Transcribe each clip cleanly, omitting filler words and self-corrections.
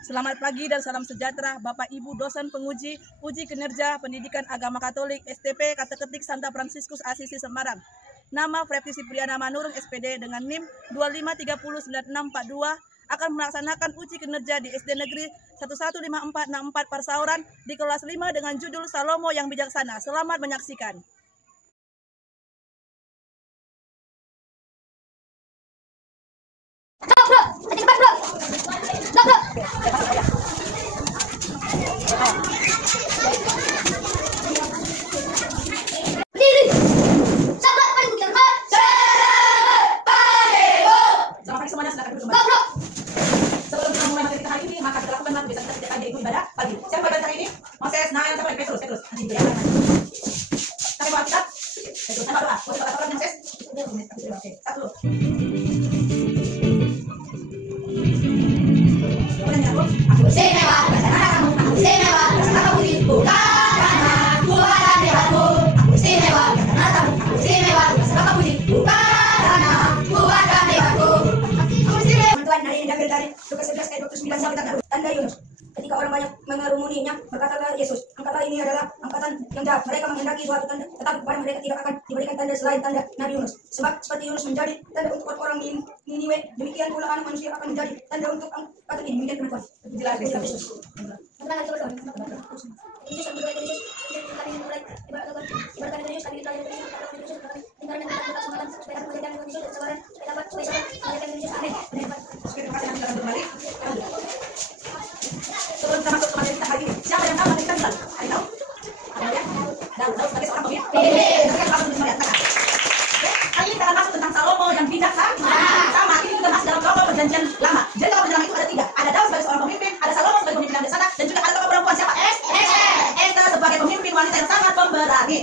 Selamat pagi dan salam sejahtera Bapak Ibu dosen penguji uji kinerja pendidikan agama Katolik STP Kata Ketik Santa Fransiskus Asisi Semarang. Nama Frepti Sipriana Manurung SPD dengan NIM 25309642 akan melaksanakan uji kinerja di SD Negeri 115464 Parsauran di kelas 5 dengan judul Salomo yang Bijaksana. Selamat menyaksikan. Siapa yang hari ini? Moses, Nael, siapa lagi? Petrus. Nanti dia akan kita bawa kitab. Petrus, kita doa. Boleh kata orang Moses? Oke, satu. Aku istimewa, karena kamu. Aku istimewa, karena kamu bukan karena Tuhan dan Dewaku. Aku istimewa, karena kamu. Aku istimewa, karena kamu bukan karena Tuhan dan Dewaku. Aku istimewa. Tuhan hari ini diambil dari Lukas 11 ayat 29 sampai tanda Yunus. Ketika orang banyak mengerumuninya, berkatalah Yesus, angkatan ini adalah angkatan yang jahat. Mereka menghendaki suatu tanda, tetapi kepada mereka tidak akan diberikan tanda selain tanda Nabi Yunus. Sebab seperti Yunus menjadi tanda untuk orang di Niniwe, demikian pula anak manusia akan menjadi tanda untuk angkatan ini. Demikian firman Tuhan. Jelas Yesus. Sebelum kita masuk ke materi kita hari ini, siapa yang tahu materi kita dulu? Hari tahu? Ada ya? Tahu sebagai seorang pemimpin. Hari ini kita akan masuk tentang Salomo yang bijaksana. Sama, ini juga masuk dalam tokoh perjanjian lama. Jadi tokoh perjanjian lama itu ada tiga. Ada Daud sebagai seorang pemimpin, ada Salomo sebagai pemimpin yang bijaksana, dan juga ada tokoh perempuan siapa? Esther sebagai pemimpin wanita yang sangat pemberani.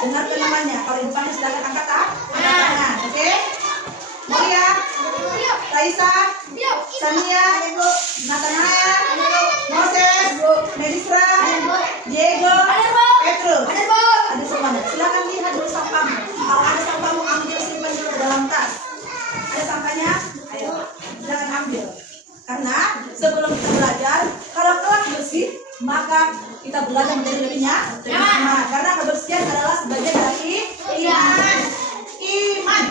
Dengarkan namanya. Kalau di depannya silakan angkat tangan. Oke? Maria, Raisa, Sania, Nathanael, Moses, Melisra, Diego, Petrus. Ada semuanya. Silakan lihat dulu sampahmu. Kalau ada sampahmu ambil, simpan dulu dalam tas. Ada sampahnya? Ayo, jangan ambil. Karena sebelum kita belajar, kalau kelak bersih, maka kita belajar menjadi lebih nyaman. Karena kebersihan adalah sebagian dari iman.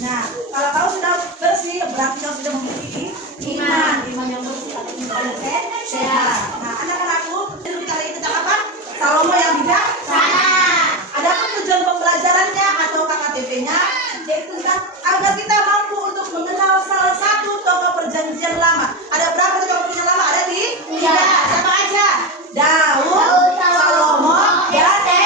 Nah, kalau kau sudah bersih, berarti kau sudah memiliki iman yang bersih atau iman yang sehat. Nah, anak-anakku, kita hari ini tentang apa? Salomo yang bijaksana. Adapun tujuan pembelajarannya atau KKTP-nya yaitu tentang agar kita mampu untuk mengenal salah satu tokoh perjanjian lama. Ada berapa tokoh perjanjian lama? Ada 3. Siapa aja? Daud, Salomo, dan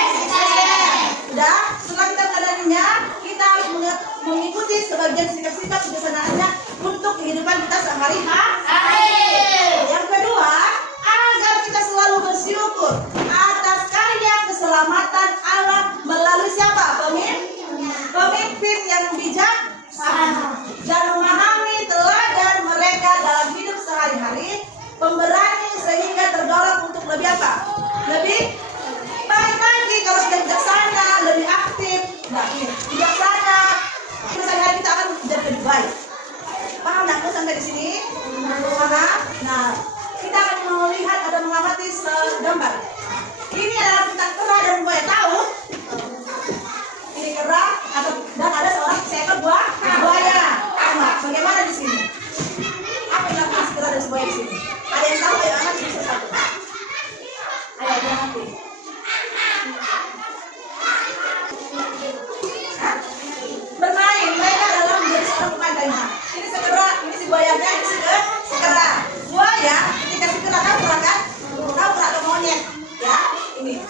ini.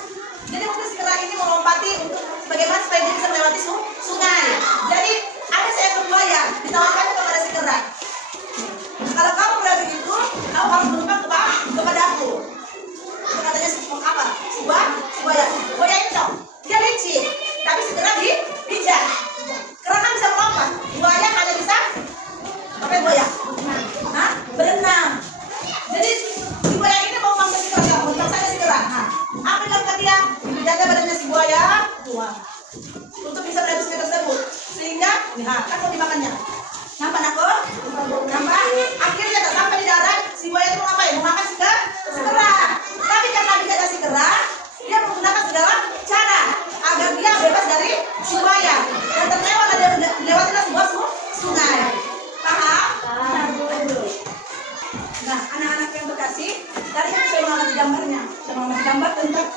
Jadi mungkin si kera ini melompati untuk bagaimana supaya dia bisa melewati sungai. Jadi ada seekor buaya ditawarkan kepada si kera. Kalau kamu berada begitu, kamu harus menumpang kepada aku. Itu katanya si apa? Si buaya. Buaya itu dong. Dia licin, tapi si kera bijak. Kera kan bisa melompat. Buaya hanya bisa apa buaya? Hah? Berenang. Jadi si buaya ini mau ngambil si kera, untuk saja si kera. Nah, apa yang dilakukan dia? Dijaga badannya si buaya kuat untuk bisa melewati sungai tersebut. Sehingga, lihat, kan mau dimakannya. Nampak aku? Nampak? Akhirnya tak sampai di darat, si buaya itu mau ngapain? Mau makan si kera. Tapi karena dijaga si kera, dia menggunakan segala cara agar dia bebas dari si buaya dan terlewat dilewatilah sebuah sungai. Paham? Nah, anak-anak yang berkasih, tadi kan saya mengamati gambarnya. Saya mengamati gambar tentang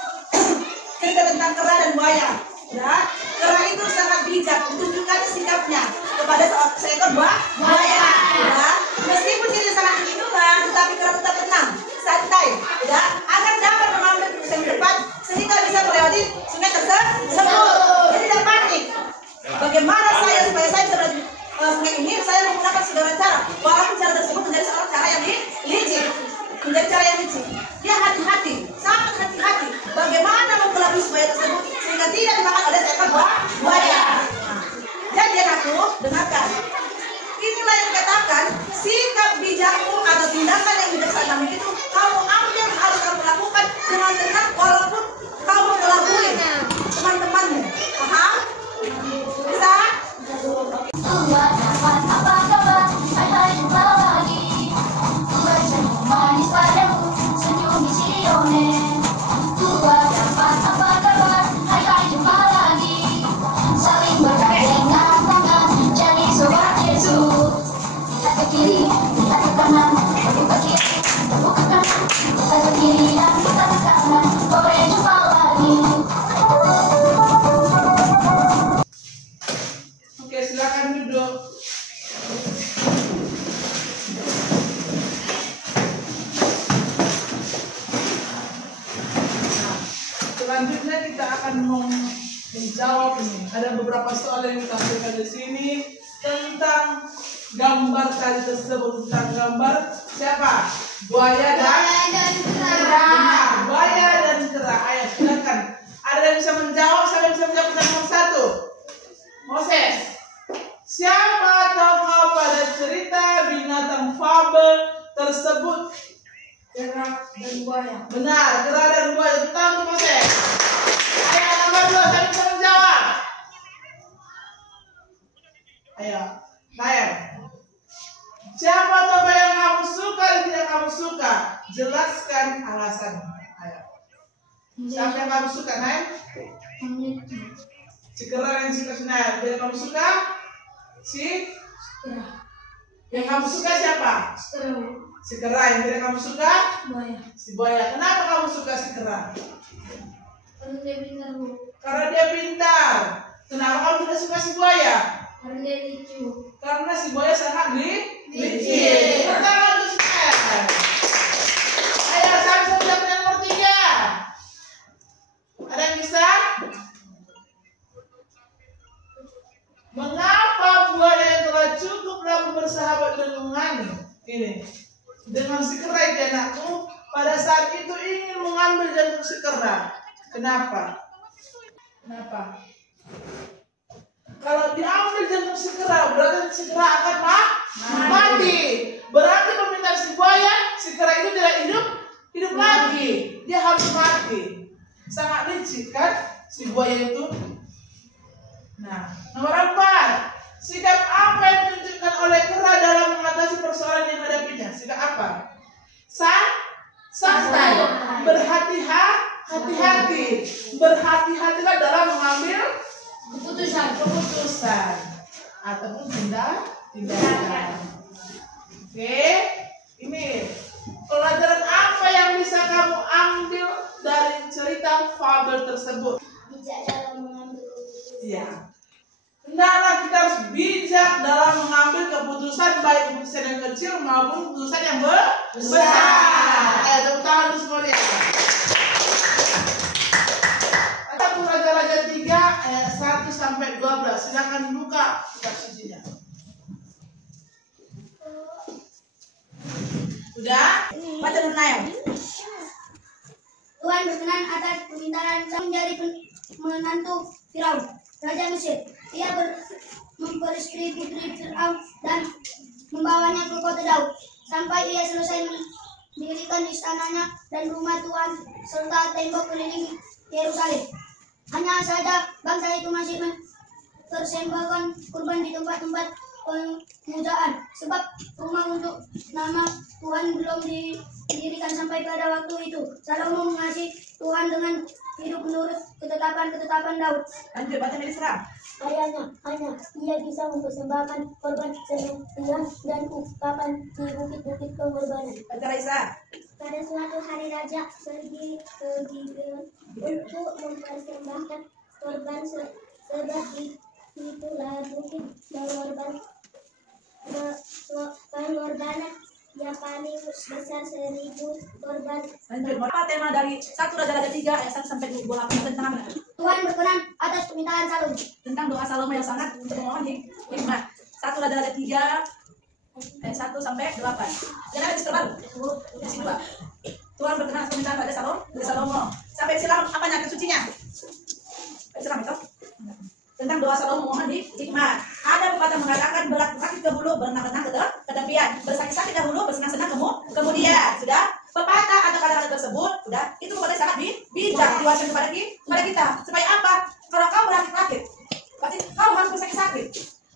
cerita tentang kera dan buaya. Ya, kera itu sangat bijak, ditunjukkan sikapnya kepada seekor buaya. Ya, meskipun dia sangat kebingungan, tetapi kera tetap tenang, santai, ya, agar dapat mengambil keputusan yang tepat sehingga bisa melewati sungai tersebut. Jadi tidak panik. Bagaimana supaya saya bisa melewati sungai ini? Saya menggunakan segala cara, walaupun cara tersebut menjadi seorang cara yang licin, menjadi cara yang licin. Dia hati-hati, sangat hati-hati. Bagaimana mengelabui buaya tersebut sehingga tidak dimakan oleh seekor buaya. Jadi anakku, dengarkan. Inilah yang dikatakan sikap bijakmu atau tindakan yang bijaksana itu kamu ambil, harus kamu lakukan dengan tenang walaupun kamu mengelabui teman-temanmu. Paham? Bisa? Apa kabar? Hai jumpa lagi. Bersenyum manis padamu, senyum Sione. Apa kabar? Hai jumpa lagi. Saling bergandengan tangan, jadi sobat Yesus. Lihat ke kiri, lihat ke kanan, buka kiri, buka kanan, lihat ke kiri dan buka ke kanan. Boleh jumpa lagi. Oke, silakan duduk. Selanjutnya kita akan menjawab ini. Ada beberapa soal yang ditampilkan di sini tentang gambar tadi tersebut, tentang gambar siapa? Buaya dan kera. Benar, buaya dan kera. Ayo silakan. Ada yang bisa menjawab? Siapa yang bisa menjawab nomor 1? Moses. Siapa tokoh pada cerita binatang fabel tersebut? Kera dan buaya. Benar, kera dan buaya. Tentang itu Moses. Ayo nomor 2, siapa bisa menjawab? Ayo, Nair. Siapa tokoh yang kamu suka dan tidak kamu suka? Jelaskan alasannya. Ayo. Siapa yang kamu suka, Nair? Si kera yang suka Nair. Tidak kamu suka? Si yang kamu suka siapa? Si kera. Yang tidak kamu suka? Buaya. Si buaya. Kenapa kamu suka si kera? Karena dia pintar, Bu. Karena dia pintar. Kenapa kamu tidak suka si buaya? Karena dia lucu. Karena si buaya sangat licin. Pertama untuk si Nair. Ayo, saya bisa menjawab nomor 3. Ada yang bisa? Mengapa buaya yang telah cukup lama bersahabat dengan si kera itu anakku, pada saat itu ingin mengambil jantung si kera? Kenapa? Kalau diambil jantung si kera, berarti si kera akan mati. Berarti permintaan si buaya, si kera itu tidak hidup lagi. Dia harus mati. Sangat licik kan si buaya itu. Nah, nomor 4. Sikap apa yang ditunjukkan oleh kera dalam mengatasi persoalan yang hadapinya? Sikap apa? Santai. Berhati-hati. Berhati-hatilah dalam mengambil keputusan ataupun tindakan. Oke, ini pelajaran apa yang bisa kamu ambil dari cerita fabel tersebut? Bijak dalam mengambil keputusan. Iya. Hendaklah kita harus bijak dalam mengambil keputusan, baik keputusan yang kecil maupun keputusan yang besar. Tepuk tangan untuk semuanya. sampai 12. Silakan buka kitab sucinya. Sudah? Baca dulu Naya. Tuhan berkenan atas permintaan Musa menjadi menantu Firaun, raja Mesir. Ia memperistri putri Firaun dan membawanya ke kota Daud sampai ia selesai mendirikan istananya dan rumah Tuhan serta tembok keliling Yerusalem. Hanya saja bangsa itu masih mempersembahkan kurban di tempat-tempat pemujaan, sebab rumah untuk nama Tuhan belum didirikan sampai pada waktu itu. Salomo mengasihi Tuhan dengan hidup menurut ketetapan Daud. Lanjut baca Melisra. Hanya ia bisa mempersembahkan korban sembelihan dan ukapan di bukit-bukit pengorbanan. Baca Raisa. Pada suatu hari raja pergi ke Gibeon untuk mempersembahkan korban sebab itulah bukit pengorbanan yang paling besar 1000 korban. Lanjut. Apa tema dari 1 Raja-Raja 3 ayat 1 sampai 28 tentang apa? Tuhan berkenan atas permintaan Salomo. Tentang doa Salomo yang sangat untuk memohon hikmat. 1 Raja-Raja 3 ayat 1 sampai 8. Jangan ada terbaru. Isi 2. Tuhan berkenan atas permintaan Raja Salomo. Sampai silam apanya kesucinya? Silam itu. Tentang doa Salomo memohon hikmat. Ada pepatah mengatakan berakit ke hulu, berenang-renang ke tepian, bersakit-sakit dahulu, bersenang-senang kemudian. Sudah pepatah atau kata-kata tersebut, sudah itu pepatah sangat bijak diwariskan kepada kita. Supaya apa? Kalau kau berakit-rakit, berarti kau harus bersakit-sakit.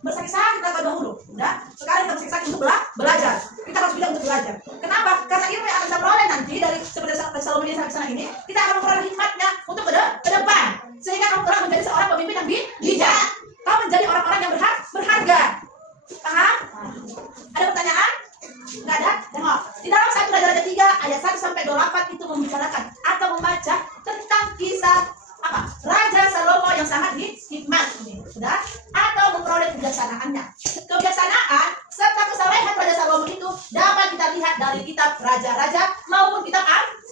Bersakit-sakit terlebih dahulu. Sudah. Sekarang kita bersakit-sakit untuk belajar. Kita harus bijak untuk belajar. Kenapa? Karena ilmu yang akan kita peroleh nanti dari seperti Salomo yang sampai sana ini, kita akan memperoleh hikmatnya untuk ke depan. Sehingga kamu telah menjadi seorang pemimpin yang bijak. Kau menjadi orang-orang yang berharga. Paham? Ada pertanyaan? Enggak ada? Tengok. Di dalam 1 Raja-Raja 3 ayat 1 sampai 28 itu membicarakan atau membaca tentang kisah apa? Raja Salomo yang sangat hikmat ini. Sudah? Atau memperoleh kebijaksanaannya. Kebijaksanaan serta kesalehan Raja Salomo itu dapat kita lihat dari kitab Raja-Raja maupun kitab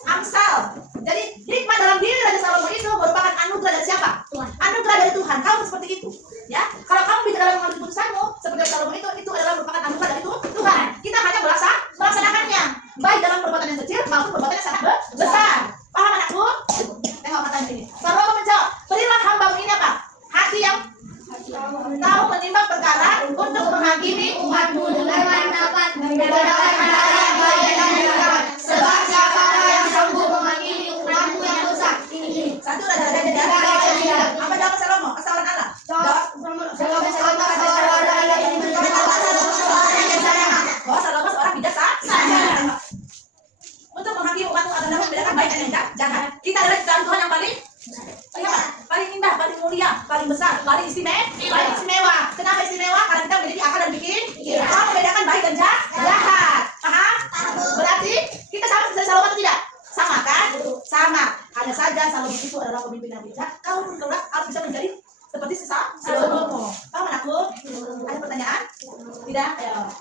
Amsal. Jadi hikmat dalam diri Raja Salomo itu merupakan anugerah dari siapa? Tuhan. Anugerah dari Tuhan. Kamu seperti itu. Ya, kalau kamu bijak dalam mengambil keputusanmu seperti Salomo itu adalah merupakan anugerah dari Tuhan. Kita hanya melaksanakannya, baik dalam perbuatan yang kecil maupun perbuatan yang sangat besar. Paham anakku? Tengok kata ini. Salomo menjawab, berilah hambamu ini apa? Hati yang tahu menimbang perkara untuk menghakimi umatmu dengan pendapat yang baik dan benar. Sebab siapa yang sanggup menghakimi umatmu yang rusak? Ini 1 Raja-Raja 3. Apa jawab Salomo? Kesalahan Allah. Bahwa Salomo seorang bijaksana. Untuk menghakimi umatmu akan dapat membedakan baik dan yang jahat. Kita adalah ciptaan Tuhan yang paling indah, paling mulia, paling besar, paling istimewa. Kenapa istimewa? Karena kita menjadi akal dan bikin. Kita membedakan baik dan jahat. Paham? Berarti kita sama seperti Salomo atau tidak? Sama kan? Sama. Hanya saja Salomo itu adalah pemimpin yang bijak. Kau pun harus bisa menjadi seperti Salomo. Paham anakku? Ada pertanyaan? Tidak? Ayo.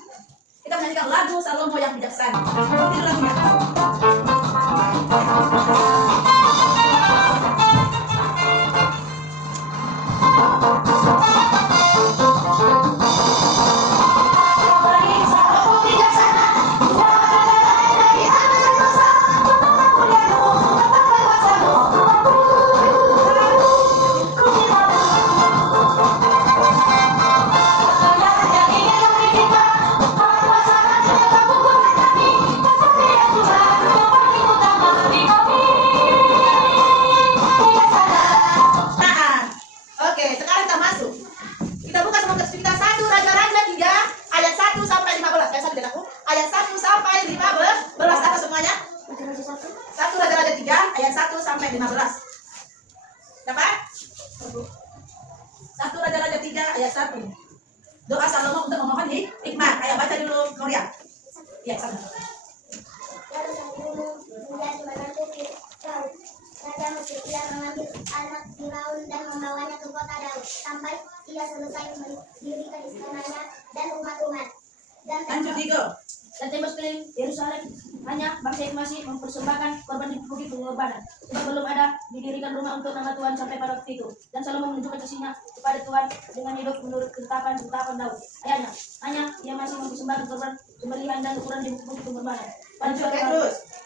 Kita menyanyikan lagu Salomo yang bijaksana. Itu lagunya. Dapat? 1 Raja-Raja 3 ayat 1. Doa Salomo untuk memohon hikmat. Ayo baca dulu Gloria. Ya, sama. Lalu Salomo menjadi menantu Firaun. Raja Mesir ia mengambil anak Firaun dan membawanya ke kota Daud sampai ia selesai mendirikan istananya dan rumah Tuhan. Lanjut Digo. Dan tembok keliling Yerusalem hanya bangsa itu masih mempersembahkan korban di bukit pengorbanan, sebab belum ada didirikan rumah untuk nama Tuhan sampai pada waktu itu. Dan Salomo menunjukkan kasihnya kepada Tuhan dengan hidup menurut ketetapan Daud. Ayahnya, hanya ia masih mempersembahkan korban sembelihan dan ukuran di bukit pengorbanan.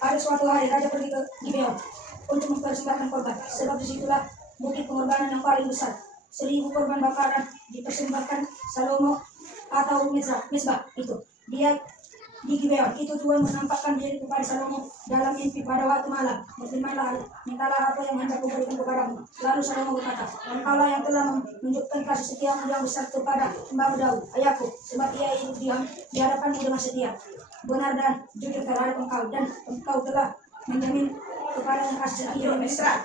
Pada suatu hari Raja pergi ke Gibeon untuk mempersembahkan korban, sebab disitulah bukit pengorbanan yang paling besar. 1000 korban bakaran dipersembahkan Salomo atau Mezbah itu. Dia di Gibeon itu Tuhan menampakkan diri kepada Salomo dalam mimpi pada waktu malam. Berfirmanlah, mintalah apa yang hendak kuberikan kepadamu. Lalu Salomo berkata, Allah yang telah menunjukkan kasih setiamu yang besar kepada hamba Daud, ayahku, sebab ia hidup di hadapanmu dengan setia, benar dan jujur terhadap engkau, dan engkau telah menjamin kepadanya kasih setia yang besar.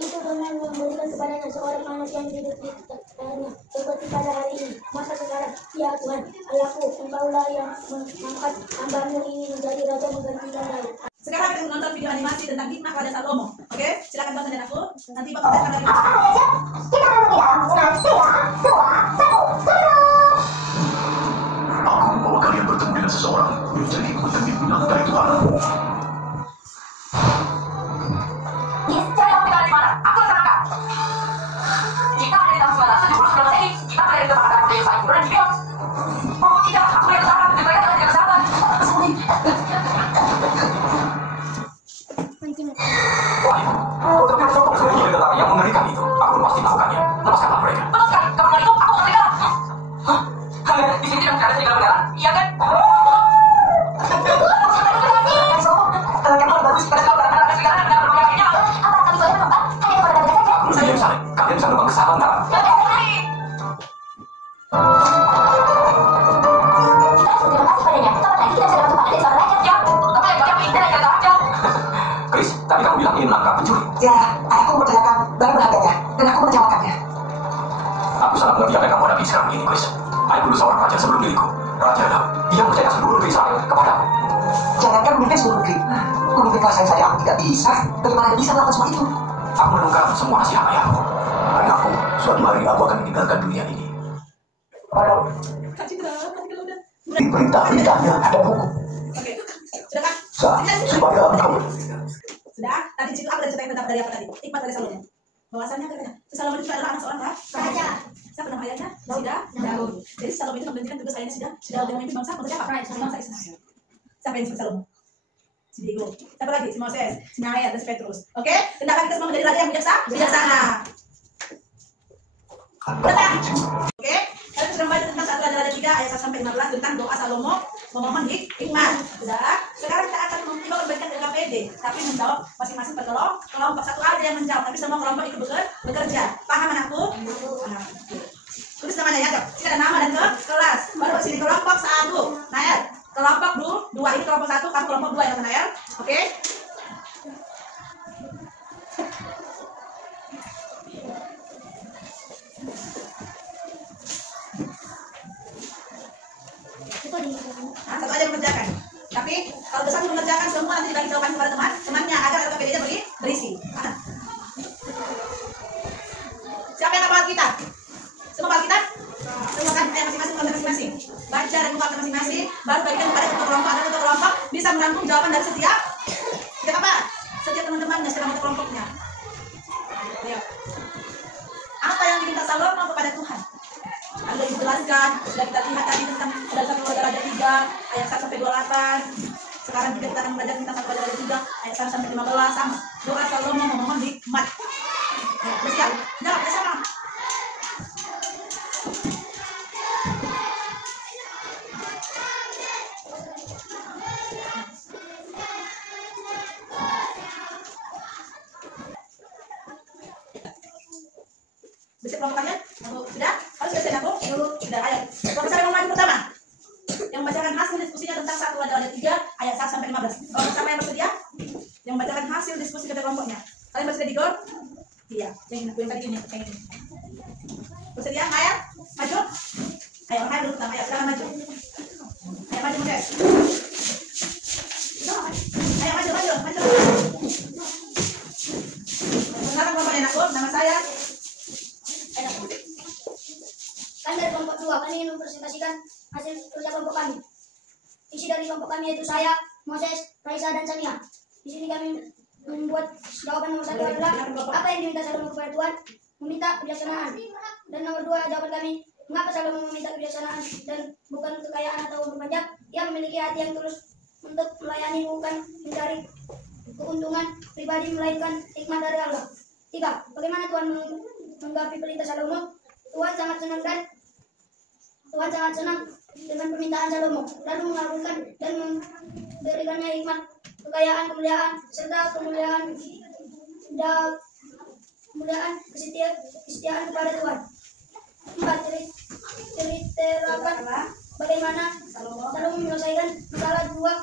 Itu dengan memberikan kepadanya seorang anak yang hidup di tangannya seperti pada hari ini. Masa sekarang, ya Tuhan, ayahku, engkaulah yang mengangkat hambamu ini menjadi raja menggantikan Daud. Sekarang kita menonton video animasi tentang hikmah Raja Salomo. Oke, silakan tonton dan aku. Nanti bakal akan lagi. Aku membawa kalian bertemu dengan seseorang yang menjadi ikutan pimpinan dari Tuhan. Yang mengerikan itu, aku pasti melakukannya. Lepaskanlah mereka. Betul sekali, kamu itu aku merdeka. Hah? Di sini tidak ada tinggal beneran, iya kan? Kalian bisa numpang ke sana ntar. Chris, tadi kamu bilang ingin menangkap pencuri. Ya, aku mempercayakan barang berharganya dan aku menjawabkannya. Aku sangat mengerti apa yang kamu hadapi sekarang ini, Chris. Aku dulu seorang raja sebelum diriku. Raja Daud, dia mempercayakan seluruh negeri Israel kepadaku. Jangankan memimpin seluruh negeri, memimpin kerajaan saja aku tidak bisa. Bagaimana bisa melakukan semua itu? Aku menemukan semua nasihat ayahku. Ayahku, suatu hari aku akan meninggalkan dunia ini. Kak Citra, nanti kalau udah. Di perintah-perintahnya ada buku. Oke, sudah kan? Supaya engkau Sudah, tadi situ aku udah ceritain tentang dari apa tadi? Hikmat dari Salomo. Bahwasannya katanya, Salomo itu adalah anak seorang raja. Siapa nama ayahnya? Daud. Jadi Salomo itu memberhentikan tugas ayahnya sudah memimpin bangsa untuk apa? Bangsa Israel. Siapa yang disebut Salomo? Si Diego. Siapa lagi? Si Moses, si Nahaya, dan si Petrus. Oke, hendaklah kita semua menjadi raja yang bijaksana. Oke, kalian sudah membaca tentang 1 Raja 3 ayat 1 sampai 15 tentang doa Salomo memohon hikmat. Sudah, sekarang kita akan membagikan ke KPD, tapi menjawab masing-masing per kelompok. Satu aja yang menjawab, tapi semua kelompok ikut bekerja. Paham anakku? Paham. Tulis namanya ya, Dok. Sini ada nama dan ke kelas. Baru sini kelompok 1. Nayar, kelompok 2. Ini kelompok 1, kamu kelompok 2 ya, Nayar. Oke? Nah, satu aja mengerjakan. Tapi kalau bersama mengerjakan semua nanti dibagi jawaban kepada temannya agar LKPD-nya berisi. Nah. Siapa yang hafal Alkitab? Semua hafal Alkitab? Semua kan masing-masing kelompok masing-masing. Baca dan buka masing-masing, baru bagikan kepada kelompok agar kelompok bisa merangkum jawaban dari setiap apa? Setiap teman-temannya, setiap anggota kelompoknya. Ayo. Apa yang diminta Salomo kepada Tuhan? Sudah dijelaskan, sudah kita lihat tadi tentang dasar Raja 3 ayat 1 sampai 28. Sekarang juga kita akan belajar tentang Raja 3 ayat 1 sampai 15 sama. Doa Salomo memohon hikmat. Ya, bersiap. Jawab bersama. Bersiap kelompokannya? Sudah? Harus selesai aku? Sudah, ayo. Kelompok saya mau maju pertama. Yang membacakan hasil diskusinya tentang 1 Raja 3 ayat 1 sampai 15. Kelompok sama yang bersedia? Yang membacakan hasil diskusi dari kelompoknya. Kalian bersedia di gor? Iya. Yang tadi ini, yang ini. Bersedia? Ayo, maju. Ayo, ayo dulu pertama. Ayo, silakan maju. Ayo maju, Moses. Ayo maju. Perkenalkan kelompoknya aku. Nama saya. Kami dari kelompok 2, kami ingin mempresentasikan hasil kerja kelompok kami. Isi dari kelompok kami yaitu saya, Moses, Raisa, dan Sania. Di sini kami membuat jawaban nomor 1 adalah apa yang diminta Salomo kepada Tuhan? Meminta kebijaksanaan. Dan nomor 2 jawaban kami, mengapa Salomo meminta kebijaksanaan dan bukan kekayaan atau berpajak? Ia memiliki hati yang tulus untuk melayani, bukan mencari keuntungan pribadi melainkan hikmat dari Allah. 3. Bagaimana Tuhan menggapai perintah Salomo? Tuhan sangat senang dengan permintaan Salomo, lalu mengabulkan dan memberikannya hikmat, kekayaan, kemuliaan, serta kemuliaan kesetiaan kepada Tuhan. 4. Ceritakan bagaimana Salomo menyelesaikan masalah dua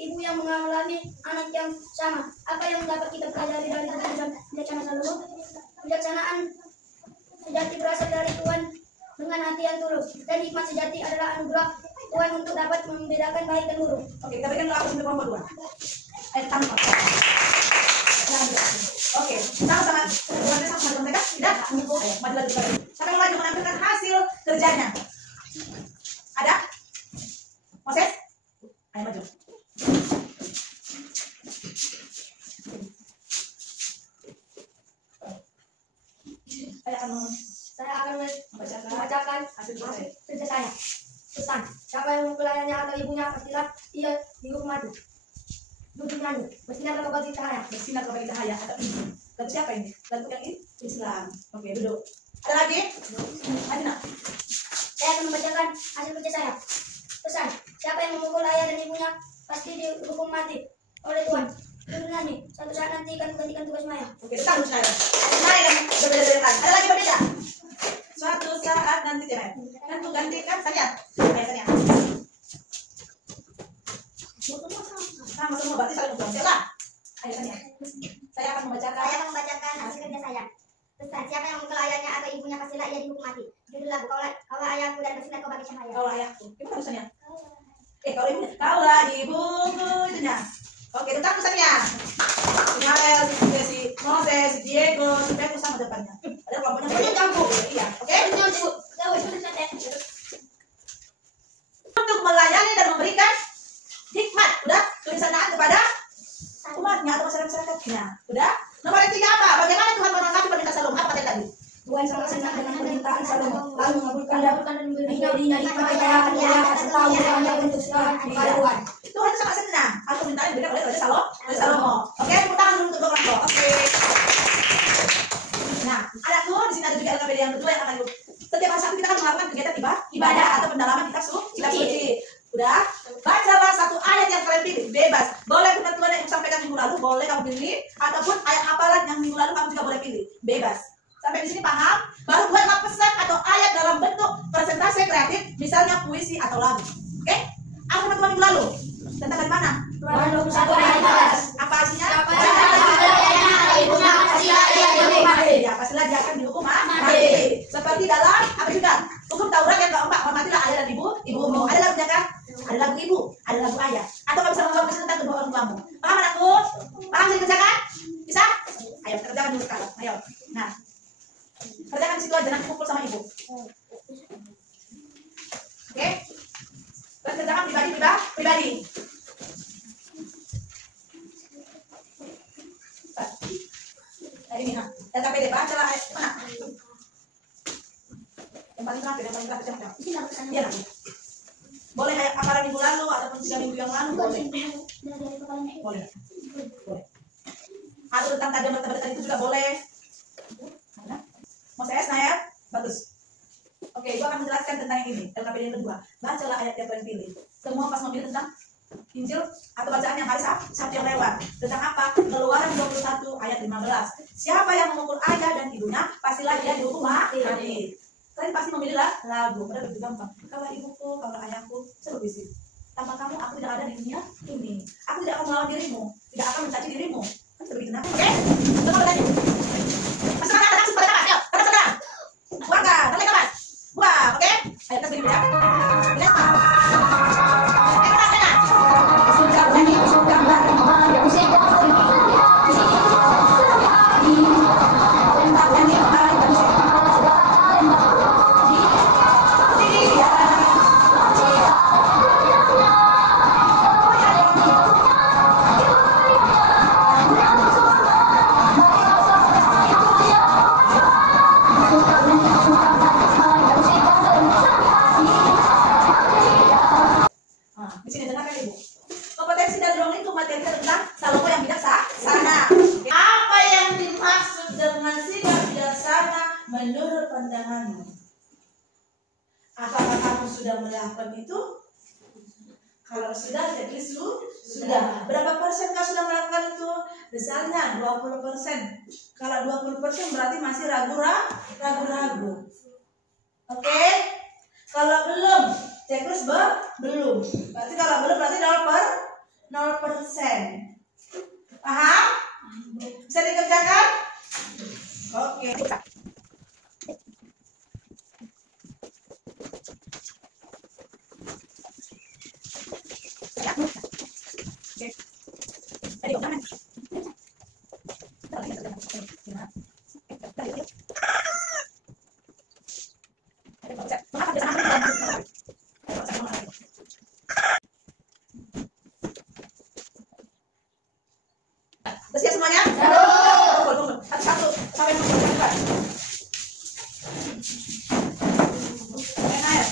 ibu yang mengalami anak yang sama. Apa yang dapat kita pelajari dari keputusan bijaksana Salomo? Kebijaksanaan sejati berasal dari Tuhan dengan hati yang tulus, dan hikmat sejati adalah anugerah Tuhan untuk dapat membedakan baik dan buruk. Oke, kita berikan doa untuk kelompok 2. Ayat tanpa. Oke, sama-sama mereka tidak maju lagi. Siapa yang maju menampilkan hasil kerjanya? Ada? Moses? Ayo maju. Saya akan membacakan hasil kerja saya. Pesan, siapa yang mempelayaninya atau ibunya, pastilah ia dihukum mati. Duduknya bersinar kembali cahaya. Bersinar kembali cahaya. Lagu siapa ini? Lagu yang ini? Islam. Oke, duduk. Ada lagi? Ada nak? Saya akan membacakan hasil kerja saya. Pesan, siapa yang memukul ayah dan ibunya, pasti dihukum mati oleh Tuhan. Duduknya nih, suatu saat nanti akan menggantikan tugas Maya. Oke, tetap saya. Mari kan berbeda-beda. Ada lagi berbeda? Suatu saat nanti tidak. Tentu gantikan saya. Ayo saya. Sama semua berarti saling berganti lah. Ayo saya. Saya akan membacakan hasil kerja saya. Pesan, siapa yang memukul ayahnya atau ibunya, pastilah ia dihukum mati. Judul lagu, kaulah ayahku dan bersinar kau bagi cahaya. Kaulah ayahku. Gimana tulisannya? Kaulah ibunya. Kaulah ibuku itunya. Oke, tentang tulisannya. Ismael, si Moses, si Diego, si Petrus sama depannya. Ada kelompoknya banyak campur. Iya, oke? Untuk melayani dan memberikan hikmat, udah? Kebijaksanaan kepada umatnya atau masyarakatnya, udah? Nomor 3 apa? Bagaimana Tuhan menanggapi permintaan Salomo? Apa tadi? Tuhan sangat senang dengan permintaan Salomo, lalu mengabulkan dan memberinya hikmat, kekayaan, serta kemuliaan untuk kepada Tuhan. Tuhan sangat senang atas permintaan yang diberikan oleh Raja Salomo. Oke, tepuk tangan dulu untuk kelompok. Oke. Nah, anakku, di sini ada juga LKPD yang kedua yang akan ibu. Setiap hari Sabtu kita akan melakukan kegiatan ibadah atau pendalaman kitab suci. Udah? Bacalah satu ayat yang kalian pilih, bebas. Boleh ketentuan yang sampaikan minggu lalu, boleh kamu pilih, ataupun ayat hafalan yang minggu lalu kamu juga boleh pilih, bebas. Sampai di sini paham? Baru buatlah pesan atau ayat dalam bentuk presentasi kreatif, misalnya puisi atau lagu. Oke? Apa teman-teman minggu lalu? Tentang dari mana? 21 ayat 14. Apa isinya? Ya, pastilah dia akan dihukum mati. Seperti dalam apa juga? Hukum Taurat yang keempat, hormatilah ayah dan ibumu. Ada lagunya kan? Ada lagu ibu, ada lagu ayah. Atau kamu bisa membawa tentang kedua orang tuamu. Paham anakku? Paham bisa dikerjakan? Bisa? Ayo kita kerjakan dulu sekarang. Ayo. Nah, kerjakan di situ aja, nanti pukul sama ibu. Oke? Dan kerjakan pribadi. Nah ini ha, LKPD bacalah ayat mana? Yang paling terakhir Iya. Boleh ayat hafalan minggu lalu ataupun 3 minggu yang lalu boleh. Boleh. Atau tentang tadi itu juga boleh. Moses, Nayat, bagus. Oke, gua akan menjelaskan tentang yang ini. LKPD yang kedua. Bacalah ayat yang kalian pilih. Semua pas memilih tentang Injil atau bacaan yang hari Sabtu yang lewat. Tentang apa? Keluaran 21 ayat 15. Siapa yang memukul ayah dan ibunya, pastilah dia dihukum mati. Kalian pasti memilihlah lagu. Udah begitu gampang. Kalau ibuku, kalau ayahku, seru visi. Tanpa kamu, aku tidak ada di dunia ini. Aku tidak akan melawan dirimu, tidak akan mencaci dirimu. Kan begitu nanti. Oke? Coba bertanya. Masuk kanan, langsung pada kapan? Yuk, kanan. Warga, balik kapan? Wah, oke? Ayo kita begini ya. Lihat pak. dengan sikap bijaksana menurut pandanganmu. Apakah kamu sudah melakukan itu? Kalau sudah, jadi sudah. Berapa persen kau sudah melakukan itu? Misalnya 20%. Kalau 20% berarti masih ragu-ragu. Oke? Kalau belum, checklist belum. Berarti kalau belum berarti 0%. Paham? Bisa dikerjakan? Oke. Siap semuanya? Tunggu. Satu-satu sampai mengumpulkan. Air.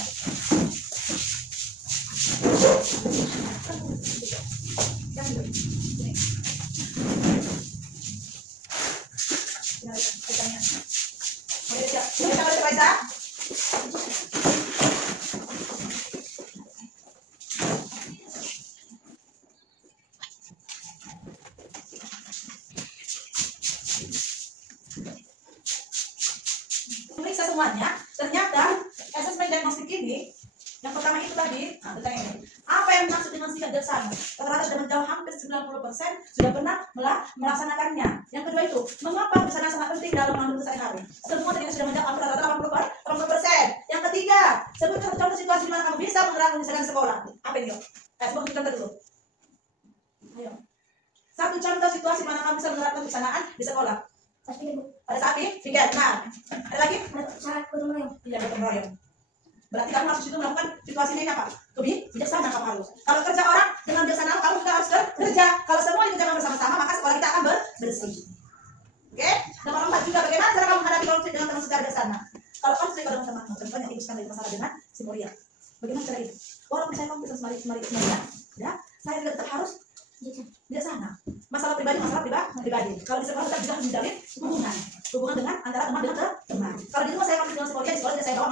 Periksa semuanya, ternyata asesmen diagnostik ini yang pertama itu tadi, tentang ini. Apa yang dimaksud dengan sikap bijaksana? Rata-rata sudah menjawab hampir 90% sudah pernah melaksanakannya. Yang kedua itu, mengapa bijaksana sangat penting dalam mengambil sehari-hari? Semua tadi sudah menjawab hampir rata-rata 80%. Yang ketiga, sebut satu contoh situasi di mana kamu bisa menerapkan bijaksana di sekolah. Apa ini? Sebut contoh dulu. Ayo. Satu contoh situasi mana kamu bisa menerapkan bijaksanaan di sekolah. Pada saat ini, pikir. Nah, ada lagi? Saat gotong royong. Iya, gotong royong. Berarti kamu harus itu melakukan situasi ini apa? Bijaksana kamu harus. Kalau kerja orang dengan bijaksana, kamu juga harus kerja. Kalau semua dikerjakan bersama-sama, maka sekolah kita akan bersih. Oke? Nomor 4 juga, bagaimana cara kamu menghadapi konflik dengan teman secara bijaksana? Kalau konflik dengan teman-teman, contohnya ibu sekarang ada masalah dengan si Moria. Bagaimana cara itu? Walaupun saya konflik sama Maria, ya, saya juga tetap harus bijaksana. Masalah pribadi pribadi. Kalau di sekolah tetap juga harus menjalin hubungan dengan antara teman dengan teman. Kalau di rumah saya konflik dengan sekolah, di sekolah saya bawa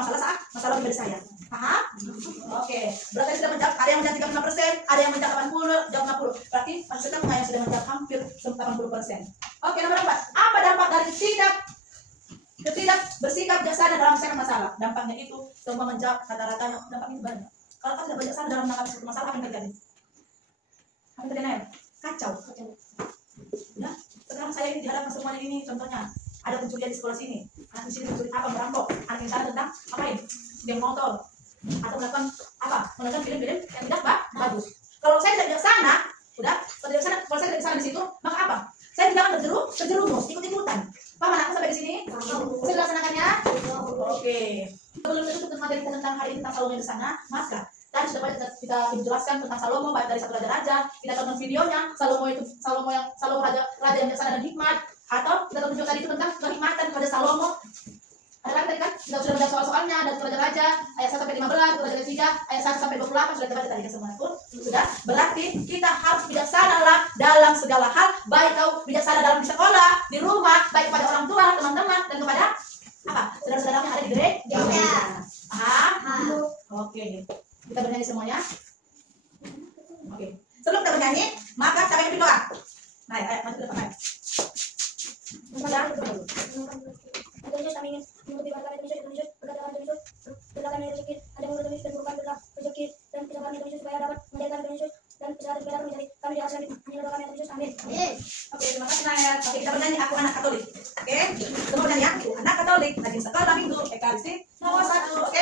masalah pribadi saya. Paham? Oke. Berarti sudah menjawab, ada yang menjawab 35%, ada yang menjawab 80, jawab 60. Berarti maksudnya yang sudah menjawab hampir 80%. Oke, nomor 4. Apa dampak dari tidak bersikap bijaksana dalam menyelesaikan masalah? Dampaknya itu semua menjawab rata-rata dampaknya banyak. Kalau kamu tidak bijaksana dalam menanggapi suatu masalah, apa yang terjadi? Apa yang terjadi? Kacau. Ya, sekarang saya ini dihadapkan semuanya ini, contohnya ada pencurian di sekolah sini, anak di sini mencuri apa, merampok, anak di sana tentang apain, geng motor, atau melakukan apa, menonton film-film yang tidak bagus. Kalau saya tidak bijaksana, kalau saya tidak bijaksana di situ, maka apa? Saya tidak akan terjerumus, ikut-ikutan. Paham anakku sampai di sini? Bisa dilaksanakannya? Oke. Sebelum menutup materi kita tentang hari ini tentang Salomo di sana, maka tadi sudah banyak kita jelaskan tentang Salomo, baik dari satu raja-raja, kita tonton videonya, Salomo raja yang bijaksana dan hikmat, atau kita tonton juga tadi itu tentang kehikmatan pada Salomo. Ada lagi tadi kan, kita sudah baca soal-soalnya dari raja-raja, ayat 1 sampai 15, raja 3, ayat 1 sampai 28, sudah kita baca tadi semua pun sudah. Berarti kita harus bijaksana dalam segala hal, baik kau bijaksana dalam di sekolah, di rumah, baik kepada orang tua, teman-teman, dan kepada apa? Saudara-saudara yang ada di gereja. Paham? Oke. Kita bernyanyi semuanya. Oke. Sebelum kita bernyanyi, maka kita akan berdoa. Nah, ayo masuk ke depan. Yesus, kami ingin mengikuti perkataan Yesus, perkataan Yesus, berlakan dari rezeki, ada mulut Yesus dan bukan berkah rezeki dan kesalahan Yesus supaya dapat menjadikan Yesus dan kesalahan kita menjadi kami di atas hanya doakan Yesus, amin. Oke, terima kasih Nayat. Oke, kita bernyanyi aku anak Katolik. Oke, kita bernyanyi aku anak Katolik, lagi sekolah minggu, ekaristi nomor 1. Oke.